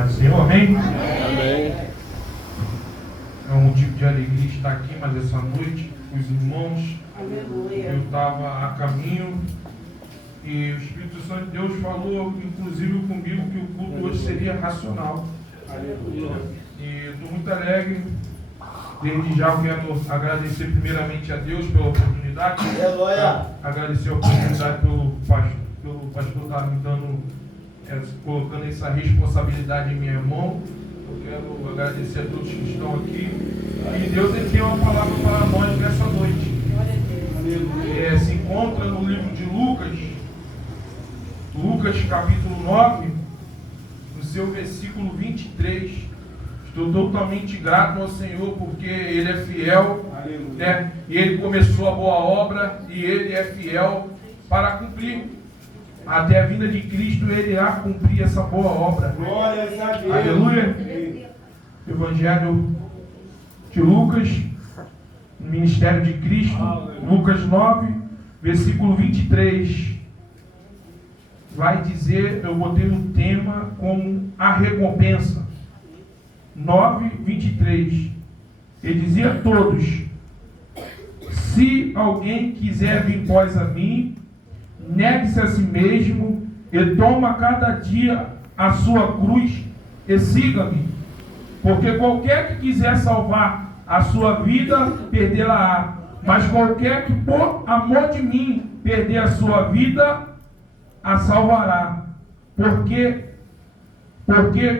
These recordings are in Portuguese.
paz do Senhor, amém? Amém. É um motivo de alegria estar aqui, mas essa noite, os irmãos, eu estava a caminho e o Espírito Santo de Deus falou, inclusive comigo, que o culto hoje seria racional. E estou muito alegre. Desde já eu quero agradecer primeiramente a Deus pela oportunidade. Agradecer a oportunidade pelo pastor estar me dando, colocando essa responsabilidade em minha mão. Eu quero agradecer a todos que estão aqui. E Deus ele tem uma palavra para nós nessa noite. Se encontra no livro de Lucas capítulo 9, no seu versículo 23. Estou totalmente grato ao Senhor porque Ele é fiel, né? E Ele começou a boa obra e Ele é fiel para cumprir. Até a vinda de Cristo Ele irá cumprir essa boa obra. Glórias a Deus. Aleluia. Evangelho de Lucas, Ministério de Cristo, Lucas 9, versículo 23. Vai dizer, eu botei um tema como a recompensa. 9, 23. Ele dizia a todos: se alguém quiser vir após a mim, negue-se a si mesmo e toma cada dia a sua cruz e siga-me. Porque qualquer que quiser salvar a sua vida, perdê-la-á. Mas qualquer que por amor de mim perder a sua vida, a salvará. Porque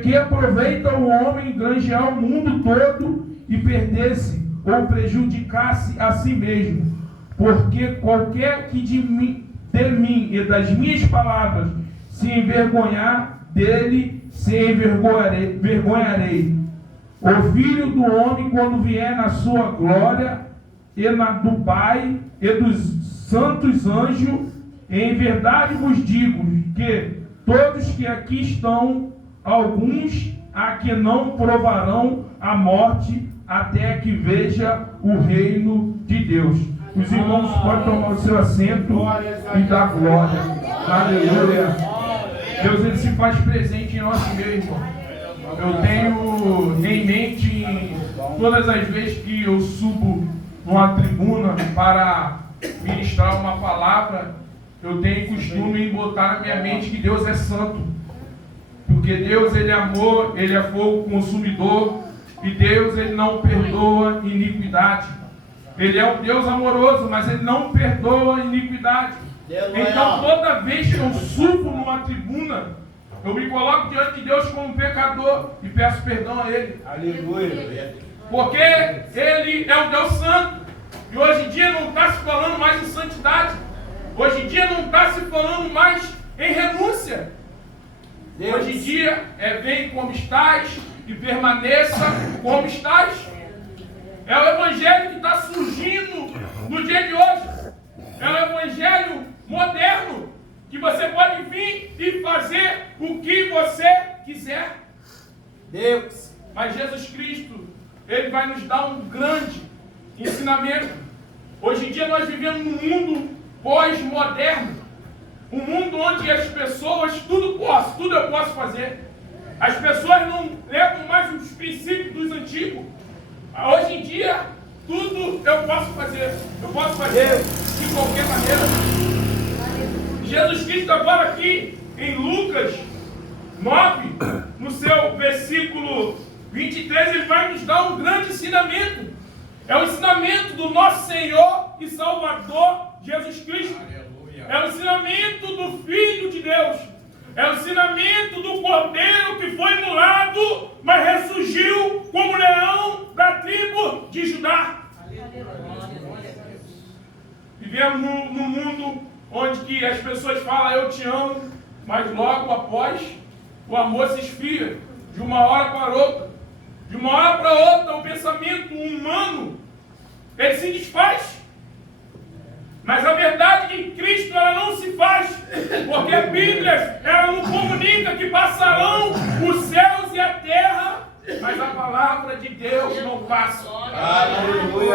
que aproveita o homem granjear o mundo todo e perder-se ou prejudicar-se a si mesmo. Porque qualquer que de mim e das minhas palavras se envergonhar, dele se envergonharei. O Filho do Homem, quando vier na sua glória e na do Pai e dos santos anjos, em verdade vos digo que todos que aqui estão, alguns a que não provarão a morte até que veja o reino de Deus. Os irmãos podem tomar o seu assento e dar glória. Aleluia. Deus ele se faz presente em nosso meio, irmão. Eu tenho em mente, todas as vezes que eu subo numa tribuna para ministrar uma palavra, eu tenho costume em botar na minha mente que Deus é santo. Porque Deus ele é amor, ele é fogo consumidor, e Deus ele não perdoa iniquidade. Ele é um Deus amoroso, mas ele não perdoa iniquidade. Então toda vez que eu subo numa tribuna, eu me coloco diante de Deus como um pecador e peço perdão a Ele. Aleluia. Porque Ele é um Deus santo. E hoje em dia não está se falando mais em santidade. Hoje em dia não está se falando mais em renúncia. Hoje em dia vem como estás e permaneça como estás. É o evangelho que está surgindo no dia de hoje. É o evangelho moderno que você pode vir e fazer o que você quiser. Deus. Mas Jesus Cristo, Ele vai nos dar um grande ensinamento. Hoje em dia nós vivemos num mundo pós-moderno. Um mundo onde as pessoas, tudo eu posso fazer. As pessoas não levam mais os princípios dos antigos. Hoje em dia, tudo eu posso fazer. Eu posso fazer de qualquer maneira. Jesus Cristo agora aqui em Lucas 9, no seu versículo 23, ele vai nos dar um grande ensinamento. É o ensinamento do nosso Senhor e Salvador Jesus Cristo. É o ensinamento do Filho de Deus. É o ensinamento do Cordeiro que foi imolado, mas ressurgiu como leão da tribo de Judá. Vivemos num mundo onde que as pessoas falam eu te amo, mas logo após o amor se esfria, de uma hora para outra. De uma hora para outra o pensamento humano ele se desfaz. Mas a verdade em Cristo ela não se faz, porque a Bíblia ela não comunica que passarão os céus e a terra, mas a palavra de Deus não passa.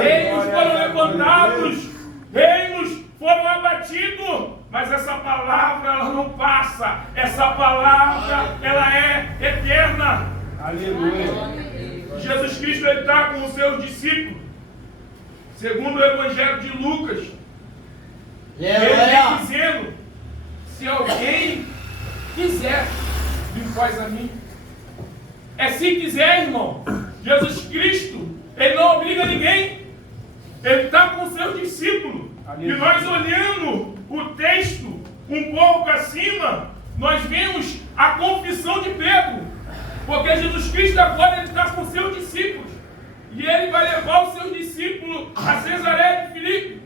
Reinos foram levantados, reinos foram abatidos, mas essa palavra ela não passa. Essa palavra ela é eterna. Aleluia. Jesus Cristo está com os seus discípulos, segundo o Evangelho de Lucas. Ele vem dizendo: se alguém quiser vir após a mim. É se quiser, irmão. Jesus Cristo, Ele não obriga ninguém. Ele está com os seus discípulos. E nós olhando o texto um pouco acima, nós vemos a confissão de Pedro. Porque Jesus Cristo agora Ele está com os seus discípulos. E Ele vai levar os seus discípulos a Cesareia de Filipe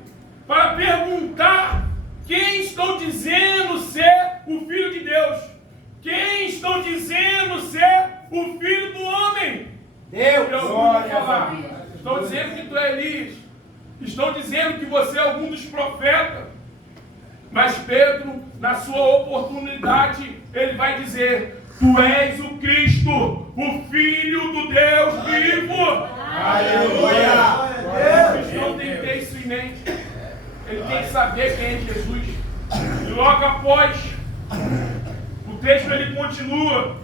para perguntar quem estão dizendo ser o Filho de Deus. Quem estão dizendo ser o Filho do Homem? Deus. Eu vou falar. Estão dizendo que tu é Elias. Estão dizendo que você é algum dos profetas. Mas Pedro, na sua oportunidade, ele vai dizer: tu és o Cristo, o Filho do Deus vivo. Aleluia. O cristão tem que ter isso em mente. Ele tem que saber quem é Jesus. E logo após, o texto ele continua.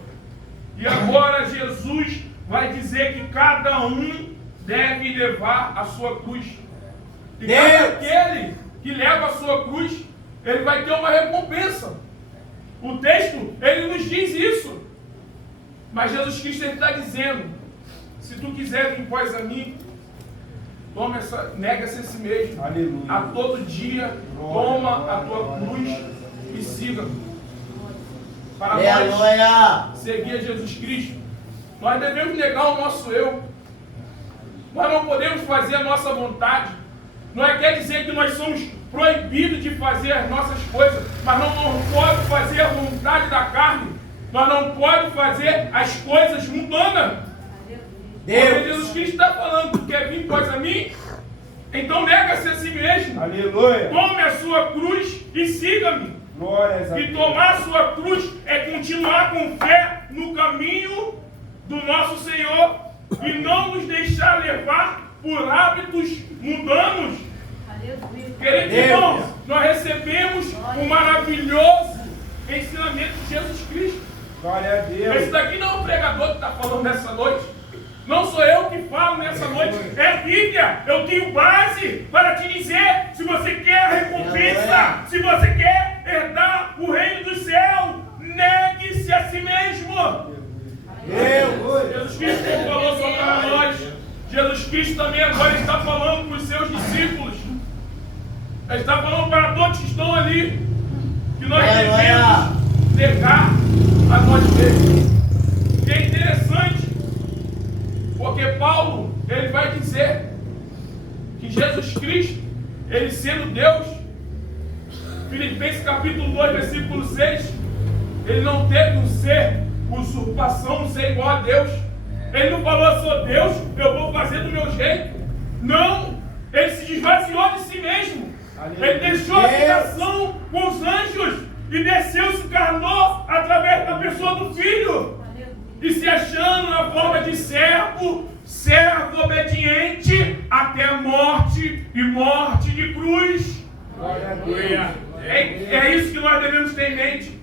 E agora Jesus vai dizer que cada um deve levar a sua cruz. E cada aquele que leva a sua cruz, ele vai ter uma recompensa. O texto, ele nos diz isso. Mas Jesus Cristo está dizendo: se tu quiser vir após a mim, nega-se a si mesmo. Aleluia. A todo dia, toma a tua cruz e siga-me. Para nós seguir a Jesus Cristo, nós devemos negar o nosso eu. Nós não podemos fazer a nossa vontade. Não quer dizer que nós somos proibidos de fazer as nossas coisas, mas não pode fazer a vontade da carne. Nós não podemos fazer as coisas mundanas. Porque Jesus Cristo está falando: quer vir após a mim? Então nega-se a si mesmo. Aleluia. Tome a sua cruz e siga-me. E tomar a sua cruz é continuar com fé no caminho do nosso Senhor e não nos deixar levar por hábitos mundanos. Queridos irmãos, nós recebemos o maravilhoso ensinamento de Jesus Cristo. Glória a Deus. Esse daqui não é o pregador que está falando nessa noite. Não sou eu que falo nessa noite. É a Bíblia. Eu tenho base para te dizer: se você quer a recompensa, se você quer herdar o reino do céu, negue-se a si mesmo. Jesus Cristo falou só para nós. Jesus Cristo também agora está falando para os seus discípulos. Ele está falando para todos que estão ali que nós devemos negar a nós mesmos. E é interessante, porque Paulo, ele vai dizer que Jesus Cristo, ele sendo Deus, Filipenses capítulo 2, versículo 6, ele não teve um ser, usurpação, um ser igual a Deus. Ele não falou: eu sou Deus, eu vou fazer do meu jeito. Não, ele se esvaziou de si mesmo. Ele deixou a criação com os anjos e desceu, se encarnou através da pessoa do Filho. E se achando na forma de servo obediente até a morte e morte de cruz. É isso que nós devemos ter em mente.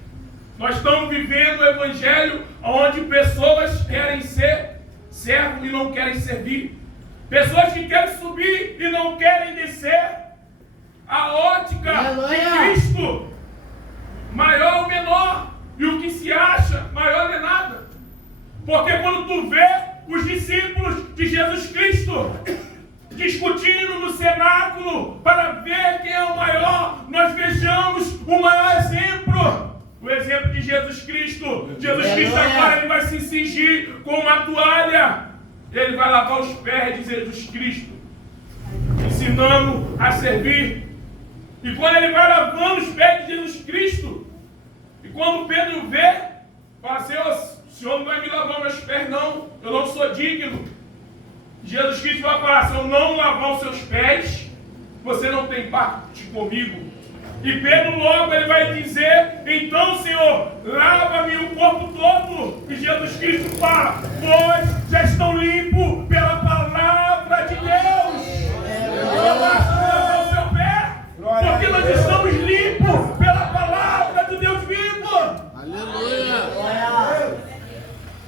Nós estamos vivendo o Evangelho onde pessoas querem ser servos e não querem servir. Pessoas que querem subir e não querem descer. A ótica de Cristo, maior ou menor, e o que se acha, maior é nada. Porque quando tu vê os discípulos de Jesus Cristo discutindo no cenáculo para ver quem é o maior, nós vejamos o maior exemplo. O exemplo de Jesus Cristo. Jesus Cristo agora ele vai se cingir com uma toalha. Ele vai lavar os pés de Jesus Cristo, ensinando a servir. E quando ele vai lavando os pés de Jesus Cristo, e quando Pedro vê, fala: Senhor, o Senhor não vai me lavar meus pés, não. Eu não sou digno. Jesus Cristo vai falar: se eu não lavar os seus pés, você não tem parte comigo. E Pedro logo ele vai dizer: então, Senhor, lava-me o corpo todo. E Jesus Cristo fala: pois já estão limpos pela palavra de Deus. Não basta lavar o seu pé, porque nós estamos limpos pela palavra do Deus vivo. Aleluia.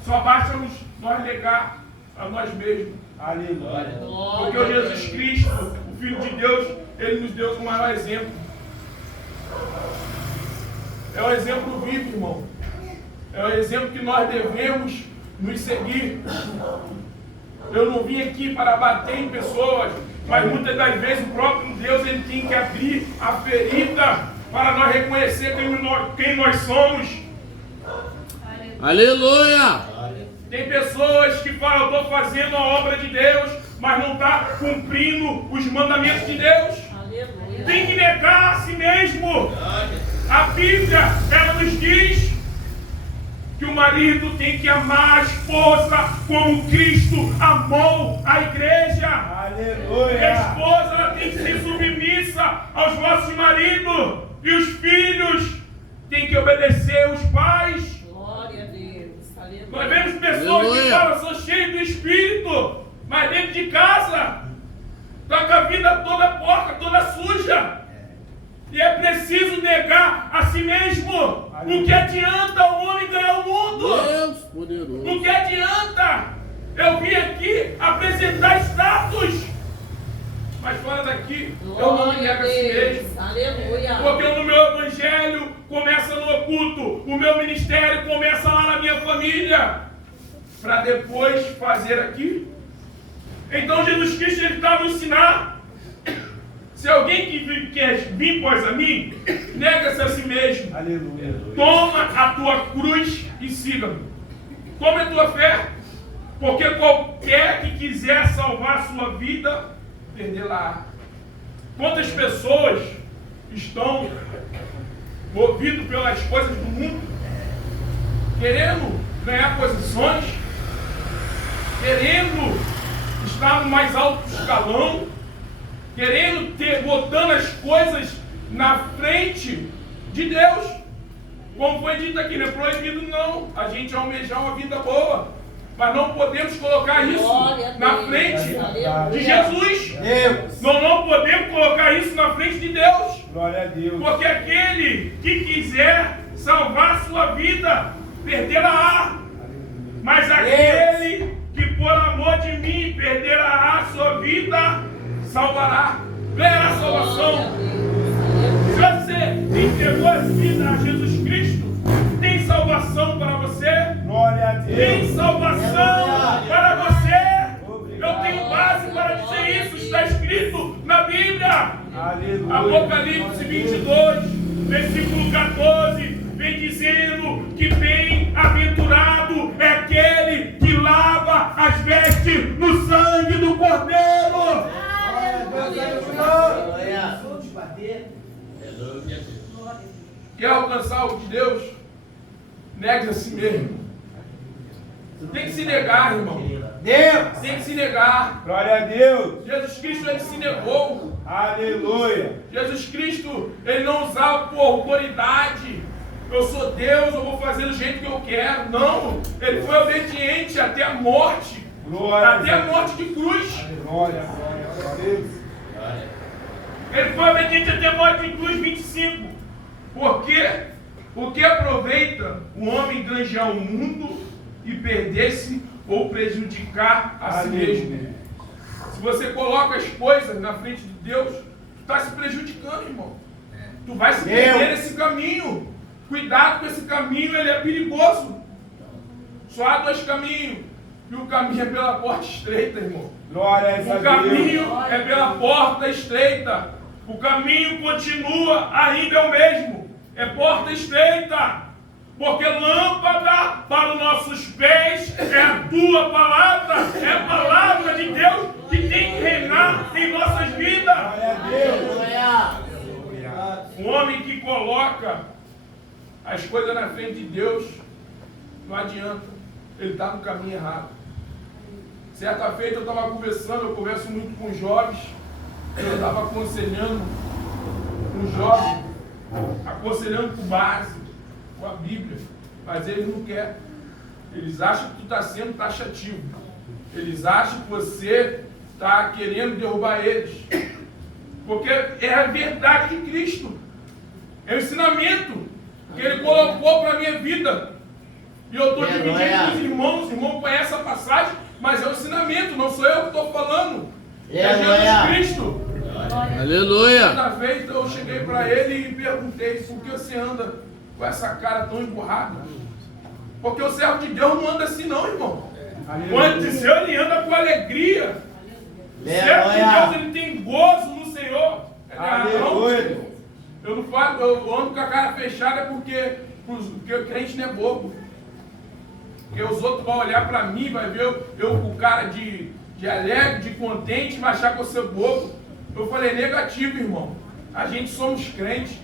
Só basta nós negar a nós mesmos. Aleluia. Porque o Jesus Cristo, o Filho de Deus, ele nos deu o maior exemplo. É o exemplo vivo, irmão. É o exemplo que nós devemos nos seguir. Eu não vim aqui para bater em pessoas, mas muitas das vezes o próprio Deus ele tem que abrir a ferida para nós reconhecer quem nós somos. Aleluia! Tem pessoas que falam, eu estou fazendo a obra de Deus, mas não está cumprindo os mandamentos de Deus. Aleluia. Tem que negar a si mesmo. A Bíblia, ela nos diz que o marido tem que amar a esposa como Cristo amou a igreja. Aleluia. A esposa ela tem que ser submissa aos vossos maridos. E os filhos têm que obedecer os pais. Glória a Deus. Aleluia. Nós vemos pessoas que Aleluia. falam, sou cheio do Espírito, mas dentro de casa está com a vida toda porca, toda suja. E é preciso negar a si mesmo. O que adianta o homem ganhar o mundo? Deus poderoso. O que adianta? Eu vim aqui apresentar status, mas fora daqui eu não me Glória a nego a si mesmo. Deus. Aleluia. Porque no meu evangelho começa no oculto, o meu ministério começa lá na minha família, para depois fazer aqui. Então Jesus Cristo ele está a nos ensinar. Se alguém que quer vir após a mim, nega-se a si mesmo. Aleluia. Toma a tua cruz e siga-me. Toma a tua fé. Porque qualquer que quiser salvar a sua vida, perdê-la. Quantas pessoas estão movidas pelas coisas do mundo, querendo ganhar posições, querendo estar no mais alto escalão, querendo botando as coisas na frente de Deus. Como foi dito aqui, não é proibido não a gente almejar uma vida boa, mas não podemos colocar isso Glória a na Deus. frente Aleluia. de Jesus. Deus. Nós não podemos colocar isso na frente de Deus. Glória a Deus. Porque aquele que quiser salvar a sua vida, perdê-la-á. Mas aquele que por amor de mim perderá a sua vida, salvará. Verá a salvação. Se você entregou a vida a Jesus Cristo, tem salvação para você. Glória a Deus. Tem salvação para você. Eu tenho base para dizer isso. Está escrito na Bíblia. Aleluia. Apocalipse 22, versículo 14, vem dizendo que bem-aventurado é aquele que lava as vestes no sangue do Cordeiro. Quer alcançar algo de Deus? Negue a si mesmo. Tem que se negar, irmão. Deus. Tem que se negar. Glória a Deus. Jesus Cristo ele se negou. Aleluia. Jesus Cristo, ele não usava por autoridade. Eu sou Deus, eu vou fazer do jeito que eu quero. Não, ele foi obediente até a morte. Glória Até a morte de cruz. Glória a Deus. Ele foi obediente até a morte de cruz 25. Por quê? Porque aproveita o homem granjear o mundo e perder-se ou prejudicar a si mesmo. Se você coloca as coisas na frente de Deus, tu está se prejudicando, irmão. Tu vai se perder nesse caminho. Cuidado com esse caminho, ele é perigoso. Só há dois caminhos. E o caminho é pela porta estreita, irmão. Glória a Deus. O caminho é pela porta estreita. O caminho continua, ainda é o mesmo. É porta estreita. Porque lâmpada para os nossos pés é a tua palavra. É a palavra de Deus que tem que reinar em nossas vidas. Glória a Deus. Um homem que coloca as coisas na frente de Deus, não adianta. Ele está no caminho errado. Certa feita eu estava conversando, eu converso muito com jovens. Eu estava aconselhando um jovem, aconselhando com base, com a Bíblia, mas eles não querem. Eles acham que tu está sendo taxativo. Eles acham que você está querendo derrubar eles. Porque é a verdade de Cristo. É o ensinamento que Ele colocou para a minha vida. E eu estou dividindo com os irmãos conhecem a passagem, mas é o ensinamento, não sou eu que estou falando. É Jesus Cristo. Aleluia. Uma vez eu cheguei para ele e perguntei: por que você anda com essa cara tão emburrada? Porque o servo de Deus não anda assim não, irmão. Quando de Deus ele anda com alegria. O servo de Deus ele tem gozo no Senhor. Eu não falo, eu ando com a cara fechada porque o crente não é bobo. Porque os outros vão olhar para mim, vai ver eu com cara de alegre, de contente, vai achar que eu sou bobo. Eu falei: negativo, irmão. A gente somos crentes.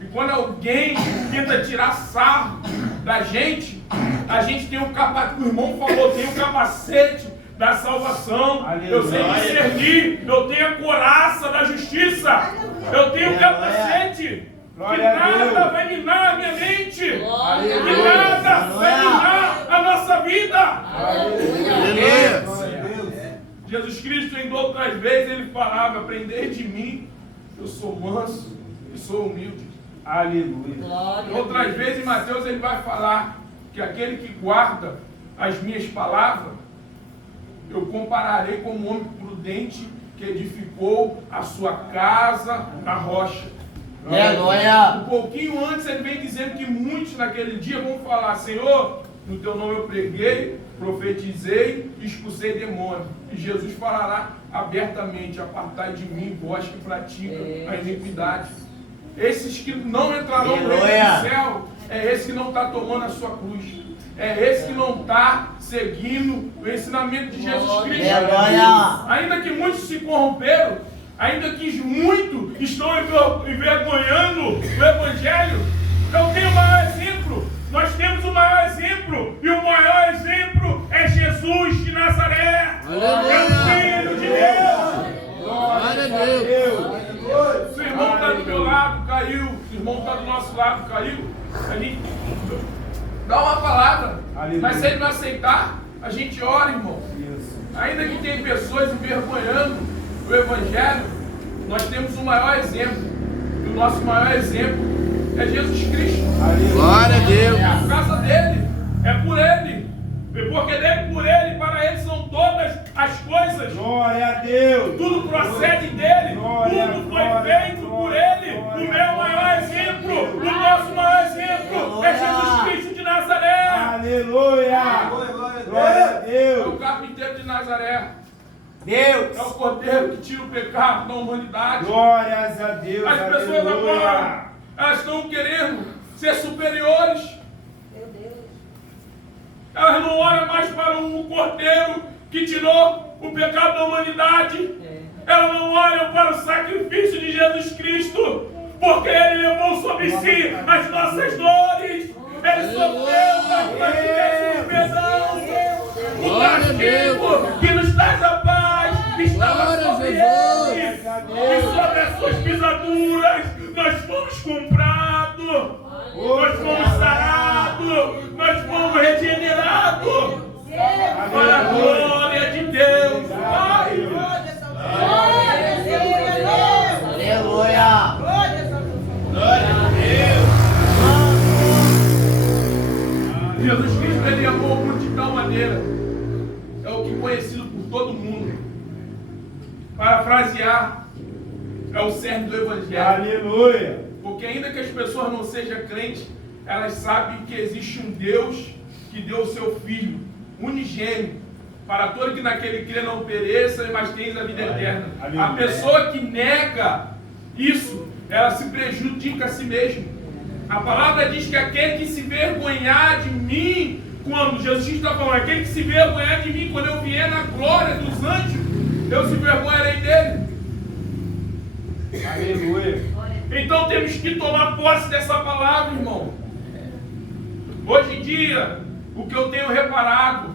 E quando alguém tenta tirar sarro da gente, a gente tem um capacete, o irmão falou, tem um capacete da salvação. Eu sei discernir, eu tenho a couraça da justiça, eu tenho o capacete. Que nada vai minar a minha mente, que nada vai minar a nossa vida. Aleluia. Jesus Cristo, em outras vezes, ele falava: aprendei de mim, eu sou manso e sou humilde. Aleluia. Outras vezes, em Mateus, ele vai falar que aquele que guarda as minhas palavras, eu compararei como um homem prudente que edificou a sua casa na rocha. Um pouquinho antes, ele vem dizendo que muitos naquele dia vão falar: Senhor, no teu nome eu preguei, profetizei e expulsei demônio. E Jesus falará abertamente: apartai de mim, vós que praticam a iniquidade. Esses que não entrarão no reino do céu, é esse que não está tomando a sua cruz. É esse que não está seguindo o ensinamento de Jesus Cristo. Ainda que muitos se corromperam, ainda que muitos estão envergonhando o Evangelho, eu tenho o maior exemplo. Nós temos o maior exemplo. E o maior exemplo é Jesus de Nazaré. É o Filho de Deus. Glória a Deus. Se o irmão está do meu lado, caiu. Se o irmão está do nosso lado, caiu. A gente dá uma palavra. Mas se ele não aceitar, a gente ora, irmão. Ainda que tem pessoas envergonhando o Evangelho, nós temos o maior exemplo. E o nosso maior exemplo é Jesus Cristo. Glória a Deus. É a casa dele. É por ele. Porque dele, por ele, para ele são todas as coisas. Glória a Deus. Tudo procede dele. Tudo foi feito por ele. O meu maior exemplo, o nosso maior exemplo é Jesus Cristo de Nazaré. Aleluia. Glória a É o Deus. carpinteiro de Nazaré. Deus. É o cordeiro que tira o pecado da humanidade. Glórias a Deus. As pessoas agora, elas estão querendo ser superiores. Elas não olham mais para o cordeiro que tirou o pecado da humanidade. Elas não olham para o sacrifício de Jesus Cristo, porque ele levou sobre si as nossas dores. Ele sofreu para que nós tivéssemos perdão. O castigo que nos traz a paz estava sobre ele. E sobre as suas pisaduras nós fomos comprados. Nós fomos sarados, nós fomos regenerados. Para a glória de Deus. Pai. Aleluia. Jesus Cristo, ele amou o mundo de tal maneira, é o que é conhecido por todo mundo. Parafrasear, é o cerne do Evangelho. Aleluia. Porque ainda que as pessoas não sejam crentes, elas sabem que existe um Deus que deu o seu Filho unigênito, para todo que naquele crê não pereça, mas tenha a vida eterna. A pessoa que nega isso, ela se prejudica a si mesma. A palavra diz que aquele que se vergonhar de mim, quando Jesus está falando, aquele que se vergonhar de mim, quando eu vier na glória dos anjos, eu se vergonharei dele. Aleluia. Então temos que tomar posse dessa palavra, irmão. Hoje em dia, o que eu tenho reparado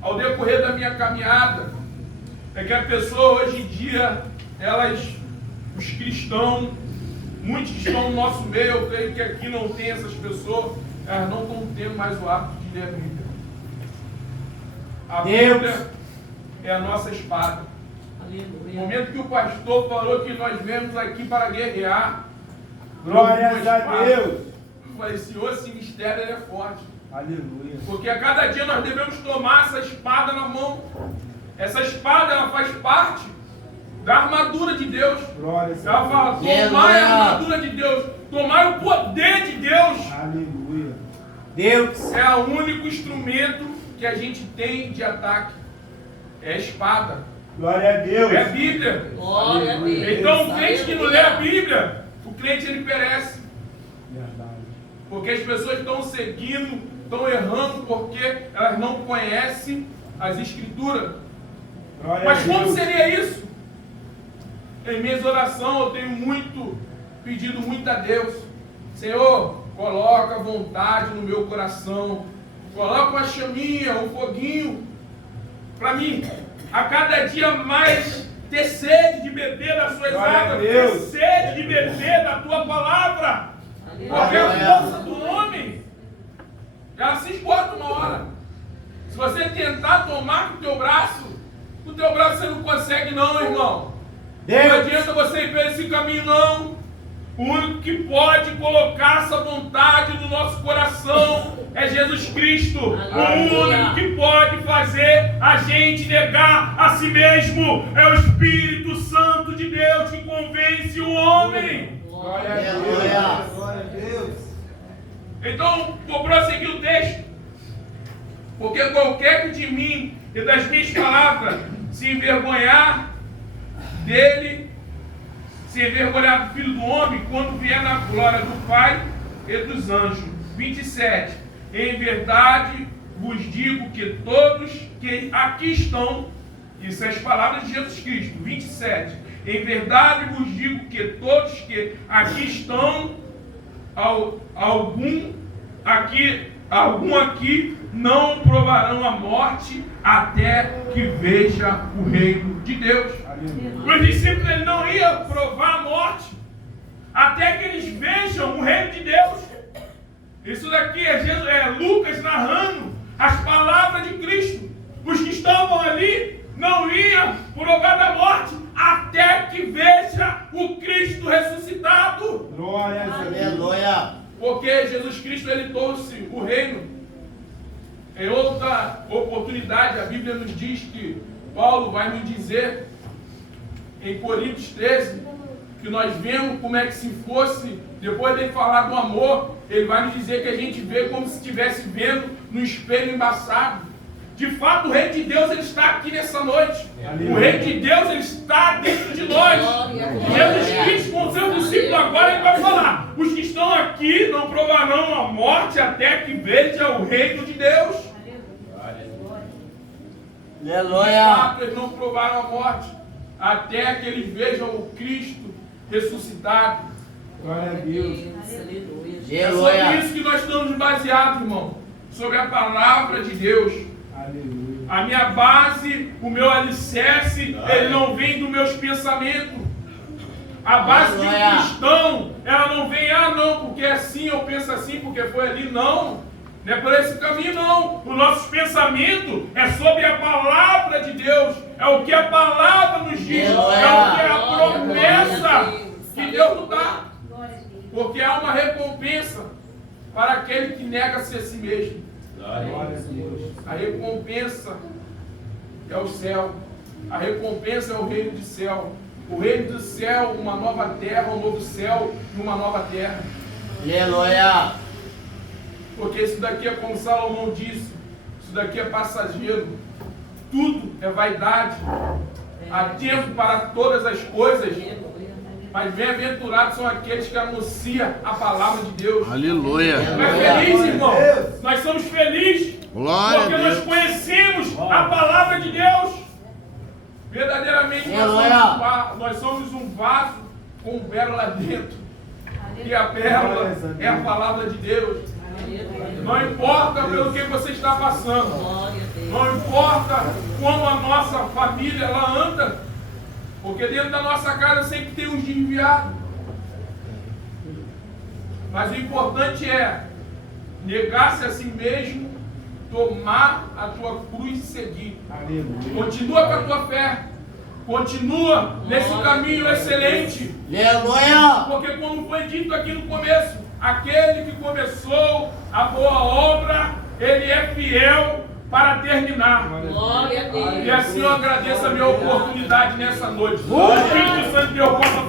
ao decorrer da minha caminhada é que a pessoa hoje em dia, os cristãos, muitos que estão no nosso meio, eu creio que aqui não tem essas pessoas, elas não estão tendo mais o hábito de ler a Bíblia. A Bíblia é a nossa espada. No momento que o pastor falou que nós viemos aqui para guerrear, glórias a Deus. Eu falei: Senhor, esse mistério ele é forte. Aleluia. Porque a cada dia nós devemos tomar essa espada na mão. Essa espada, ela faz parte da armadura de Deus. Glória a Deus. Ela fala, tomai a armadura de Deus, tomai o poder de Deus. Aleluia. Deus. É o único instrumento que a gente tem de ataque. É a espada. Glória a Deus. É a Bíblia. Glória a Deus. Então o crente que não lê a Bíblia, o crente ele perece. Verdade. Porque as pessoas estão seguindo, estão errando porque elas não conhecem as Escrituras. Glória Mas a Deus. como seria isso? Em minhas orações eu tenho pedido muito a Deus. Senhor, coloca vontade no meu coração. Coloca uma chaminha, um foguinho. Para mim, a cada dia mais ter sede de beber das suas Glória a águas. Deus. Ter sede de beber da tua palavra. Porque a força do homem, ela se esgota uma hora. Se você tentar tomar com o teu braço você não consegue não, irmão. Não Deus. adianta você ir por esse caminho não. O único que pode colocar essa vontade no nosso coração é Jesus Cristo. O único que pode fazer a gente negar a si mesmo é o Espírito Santo de Deus que convence o homem. Glória a Deus. Glória a Deus. Então, vou prosseguir o texto. Porque qualquer que de mim e das minhas palavras se envergonhar dele, se envergonhar do Filho do Homem, quando vier na glória do Pai e dos anjos. 27. Em verdade vos digo que todos que aqui estão, isso é as palavras de Jesus Cristo. 27. Em verdade vos digo que todos que aqui estão, algum aqui não provarão a morte até que veja o reino de Deus. Aleluia. Os discípulos ele não iam provar a morte até que eles vejam o reino de Deus. Isso daqui é Lucas narrando as palavras de Cristo. Os que estavam ali não iam provar da morte até que veja o Cristo ressuscitado. Glória a Deus. Aleluia. Porque Jesus Cristo ele trouxe o reino. Em outra oportunidade, a Bíblia nos diz que Paulo vai nos dizer em Coríntios 13 que nós vemos como é que se fosse, depois de falar do amor, ele vai nos dizer que a gente vê como se estivesse vendo no espelho embaçado. De fato, o reino de Deus ele está aqui nessa noite. O reino de Deus ele está dentro de nós. Jesus Cristo com seus discípulos agora ele vai falar: os que estão aqui não provarão a morte até que vejam o reino de Deus. De Aleluia. fato, eles não provaram a morte até que eles vejam o Cristo ressuscitado. Glória a Deus. Aleluia. É sobre Aleluia. isso que nós estamos baseados, irmão. Sobre a palavra de Deus. Aleluia. A minha base, o meu alicerce, ele não vem dos meus pensamentos. A base de um cristão, ela não vem, não, porque é assim, eu penso assim, porque foi ali, não. Não é por esse caminho, não. O nosso pensamento é sobre a palavra de Deus. É o que a palavra nos diz. É o que é a promessa que Deus nos dá. Porque há uma recompensa para aquele que nega-se a si mesmo. Glória a Deus. A recompensa é o céu. A recompensa é o reino do céu. O reino do céu, uma nova terra, um novo céu e uma nova terra. Aleluia. Porque isso daqui é como Salomão disse, isso daqui é passageiro. Tudo é vaidade. Há tempo para todas as coisas. Mas bem-aventurados são aqueles que anunciam a palavra de Deus. Aleluia. Não é feliz, irmão? Nós somos felizes Glória a porque nós Deus. conhecemos a palavra de Deus. Verdadeiramente nós somos um vaso com pérola dentro. E a pérola é a palavra de Deus. Não importa pelo que você está passando. Não importa como a nossa família ela anda. Porque dentro da nossa casa sempre tem uns desviados. Mas o importante é negar-se a si mesmo, tomar a tua cruz e seguir. Aleluia. Continua com a tua fé. Continua nesse caminho excelente. Aleluia. Porque como foi dito aqui no começo, aquele que começou a boa obra Ele é fiel para terminar. Glória a Deus. E assim eu agradeço a minha oportunidade nessa noite. O Espírito Santo que eu possa